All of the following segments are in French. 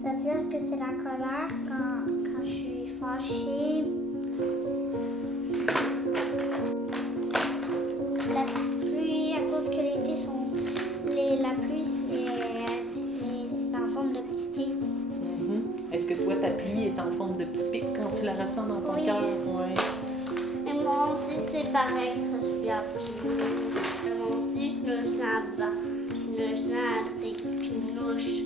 C'est-à-dire que c'est la colère quand je suis fâchée. La petite pluie, à cause que l'été, la pluie, c'est en forme de petit thé. Est-ce que toi, ta pluie est en forme de petit pic quand tu la ressens dans ton Oui. cœur? Oui. Et moi aussi, c'est pareil que je suis la pluie. Moi aussi, je me sens bas. Je me sens des pinouches.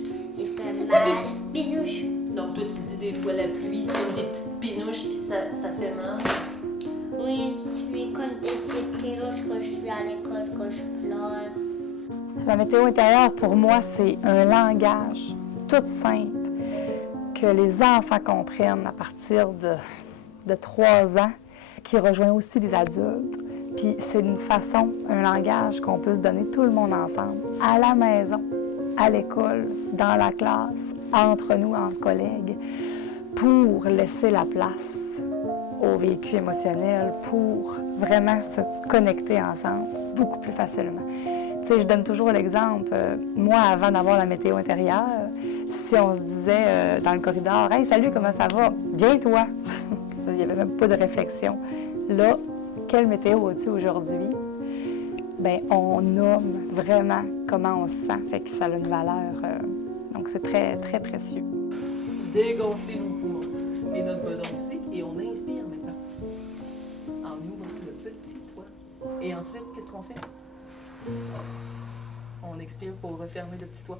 C'est pas des petites pinouches. Donc, toi, tu dis des fois la pluie, c'est comme des petites pinouches, puis ça fait mal. Oui, je suis comme des petites pinouches quand je suis à l'école, quand je pleure. La météo intérieure, pour moi, c'est un langage tout simple que les enfants comprennent à partir de 3 ans, qui rejoint aussi les adultes. Puis c'est une façon, un langage qu'on peut se donner tout le monde ensemble, à la maison, à l'école, dans la classe, entre nous, entre collègues, pour laisser la place au vécu émotionnel, pour vraiment se connecter ensemble beaucoup plus facilement. Tu sais, je donne toujours l'exemple, moi, avant d'avoir la météo intérieure, si on se disait dans le corridor « Hey, salut, comment ça va? Viens, toi! » Il n'y avait même pas de réflexion. Là, quelle météo as-tu aujourd'hui? Bien, on nomme vraiment comment on se sent, fait que ça a une valeur. Donc, c'est très, très précieux. Dégonfler nos poumons et notre bedon aussi, et on inspire maintenant. En ouvrant le petit toit. Et ensuite, qu'est-ce qu'on fait? On expire pour refermer le petit toit.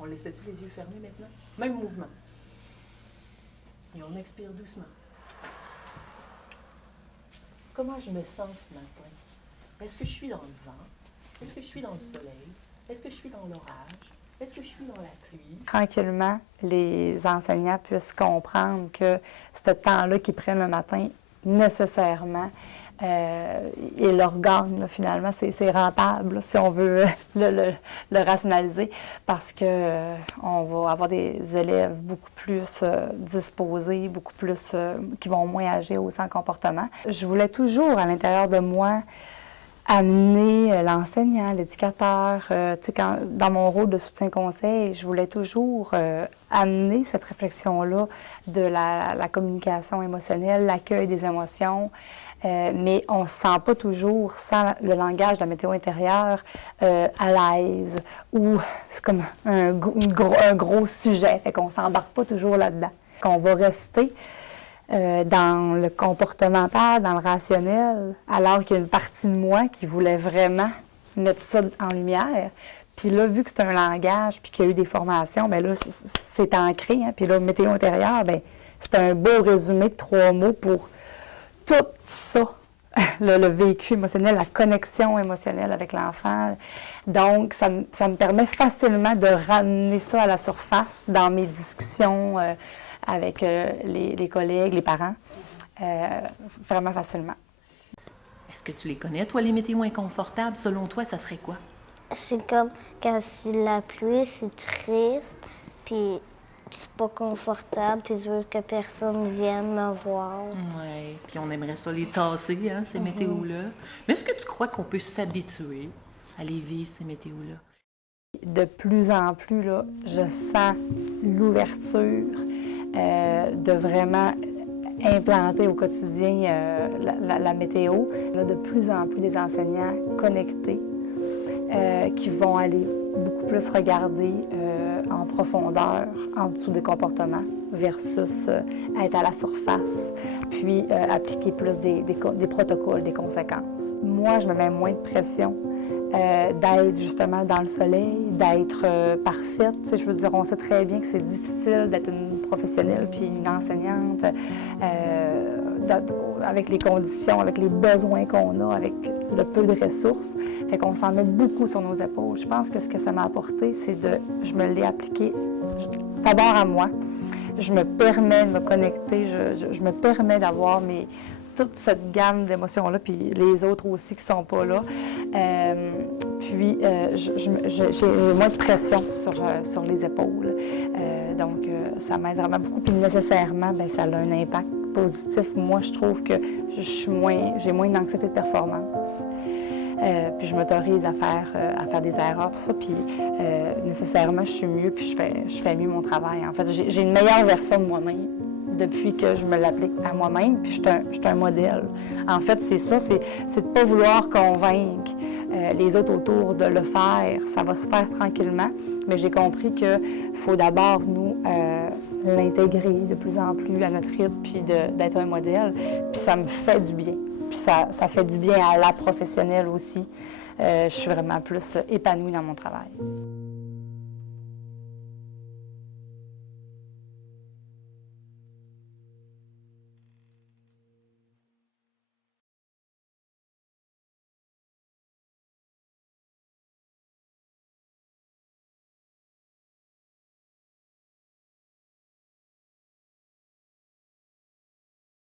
On laissait-tu les yeux fermés maintenant? Même mouvement. Et on expire doucement. Comment je me sens ce matin? Est-ce que je suis dans le vent? Est-ce que je suis dans le soleil? Est-ce que je suis dans l'orage? Est-ce que je suis dans la pluie? Tranquillement, Les enseignants puissent comprendre que ce temps-là qu'ils prennent le matin, nécessairement, et leur gagne, là, finalement, c'est rentable, là, si on veut le rationaliser, parce que on va avoir des élèves beaucoup plus disposés, beaucoup plus qui vont moins agir aussi en comportement. Je voulais toujours, à l'intérieur de moi, amener l'enseignant, l'éducateur. Tu sais, dans mon rôle de soutien-conseil, je voulais toujours amener cette réflexion-là de la communication émotionnelle, l'accueil des émotions. Mais on ne se sent pas toujours, sans le langage de la météo intérieure, à l'aise, ou c'est comme un gros sujet, fait qu'on ne s'embarque pas toujours là-dedans. Qu'on va rester dans le comportemental, dans le rationnel, alors qu'il y a une partie de moi qui voulait vraiment mettre ça en lumière. Puis là, vu que c'est un langage, puis qu'il y a eu des formations, bien là, c'est ancré. Hein? Puis là, météo intérieure, bien, c'est un beau résumé de 3 mots pour tout ça, le vécu émotionnel, la connexion émotionnelle avec l'enfant. Donc, ça me permet facilement de ramener ça à la surface dans mes discussions avec les collègues, les parents, vraiment facilement. Est-ce que tu les connais, toi, les météos inconfortables? Selon toi, ça serait quoi? C'est comme quand c'est la pluie, c'est triste, puis c'est pas confortable, puis je veux que personne vienne me voir. Oui, puis on aimerait ça les tasser, hein, ces météos-là. Mais est-ce que tu crois qu'on peut s'habituer à les vivre, ces météos-là? De plus en plus, là, je sens l'ouverture de vraiment implanter au quotidien la météo. On a de plus en plus des enseignants connectés qui vont aller beaucoup plus regarder en profondeur, en dessous des comportements, versus être à la surface, puis appliquer plus des protocoles, des conséquences. Moi, je me mets moins de pression d'être justement dans le soleil, d'être parfaite. Tu sais, je veux dire, on sait très bien que c'est difficile d'être une professionnelle puis une enseignante avec les conditions, avec les besoins qu'on a, avec le peu de ressources. Fait qu'on s'en met beaucoup sur nos épaules. Je pense que ce que ça m'a apporté, c'est je me l'ai appliqué d'abord à moi. Je me permets de me connecter, je me permets d'avoir toute cette gamme d'émotions-là, puis les autres aussi qui ne sont pas là. Puis, j'ai moins de pression sur les épaules. Donc, ça m'aide vraiment beaucoup. Puis, nécessairement, bien, ça a un impact positif. Moi, je trouve que j'ai moins d'anxiété de performance. puis je m'autorise à faire des erreurs, tout ça, puis nécessairement, je suis mieux, puis je fais mieux mon travail. En fait, j'ai une meilleure version de moi-même depuis que je me l'applique à moi-même, puis je suis un modèle. En fait, c'est ça, c'est de ne pas vouloir convaincre les autres autour de le faire. Ça va se faire tranquillement, mais j'ai compris qu'il faut d'abord, nous, l'intégrer de plus en plus à notre rythme, puis d'être un modèle, puis ça me fait du bien. Puis ça fait du bien à la professionnelle aussi. Je suis vraiment plus épanouie dans mon travail.